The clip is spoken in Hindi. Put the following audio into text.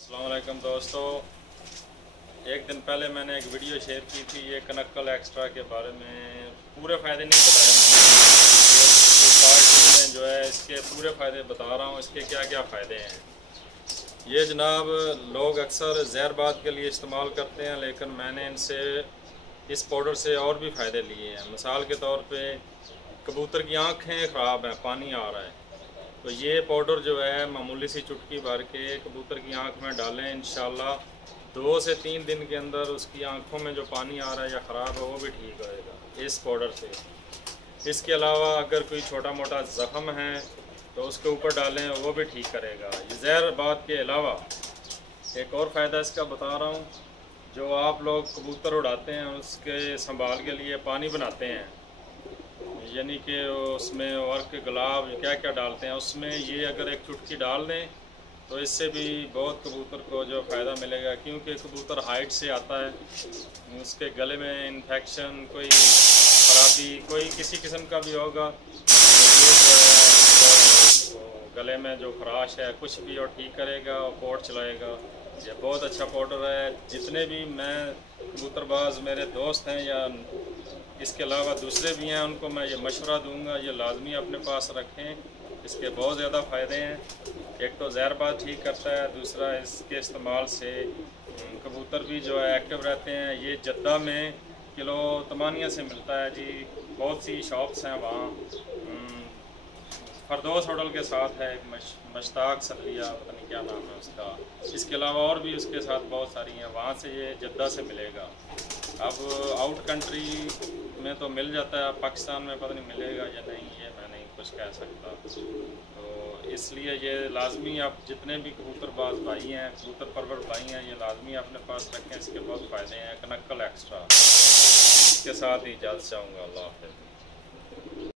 अस्सलाम वालेकुम दोस्तों। एक दिन पहले मैंने एक वीडियो शेयर की थी ये कनक्कल एक्स्ट्रा के बारे में। पूरे फ़ायदे नहीं बताए मैंने, ये पार्ट टू में जो है इसके पूरे फ़ायदे बता रहा हूँ, इसके क्या क्या फ़ायदे हैं। ये जनाब लोग अक्सर जहरबाद के लिए इस्तेमाल करते हैं, लेकिन मैंने इनसे इस पाउडर से और भी फ़ायदे लिए हैं। मिसाल के तौर पे कबूतर की आँखें ख़राब हैं, पानी आ रहा है, तो ये पाउडर जो है मामूली सी चुटकी भर के कबूतर की आंख में डालें, इंशाल्लाह 2 से 3 दिन के अंदर उसकी आंखों में जो पानी आ रहा है या ख़राब है वो भी ठीक होएगा इस पाउडर से। इसके अलावा अगर कोई छोटा मोटा ज़ख़म है तो उसके ऊपर डालें, वो भी ठीक करेगा। ये जहरबाद के अलावा एक और फ़ायदा इसका बता रहा हूँ। जो आप लोग कबूतर उड़ाते हैं उसके संभाल के लिए पानी बनाते हैं, यानी कि उसमें वर्क गुलाब क्या क्या डालते हैं, उसमें ये अगर एक चुटकी डाल दें तो इससे भी बहुत कबूतर को जो फ़ायदा मिलेगा। क्योंकि कबूतर हाइट से आता है, उसके गले में इन्फेक्शन, कोई खराबी, कोई किसी किस्म का भी होगा तो ये जो है वो गले में जो खराश है कुछ भी और ठीक करेगा और पोर्ट चलाएगा। ये बहुत अच्छा पाउडर है। जितने भी मैं कबूतरबाज मेरे दोस्त हैं या इसके अलावा दूसरे भी हैं, उनको मैं ये मशवरा दूंगा ये लाजमी अपने पास रखें। इसके बहुत ज़्यादा फ़ायदे हैं। एक तो जहरबाद ठीक करता है, दूसरा इसके इस्तेमाल से कबूतर भी जो है एक्टिव रहते हैं। ये जद्दा में किलो तमानिया से मिलता है जी, बहुत सी शॉप्स हैं वहाँ। फरदौस होटल के साथ है एक मश्ताक सलिया, पता नहीं क्या नाम है उसका। इसके अलावा और भी उसके साथ बहुत सारी हैं, वहाँ से ये जद्दा से मिलेगा। अब आउट कंट्री में तो मिल जाता है, पाकिस्तान में पता नहीं मिलेगा या नहीं, ये मैं नहीं कुछ कह सकता। तो इसलिए ये लाजमी आप जितने भी कबूतरबाज भाई हैं, कबूतर परवर भाई हैं, ये लाजमी अपने पास रखें। इसके बहुत फ़ायदे हैं। कनक्कल एक्स्ट्रा, इसके साथ ही इजाज़त चाहूँगा। अल्लाह हाफ़िज़।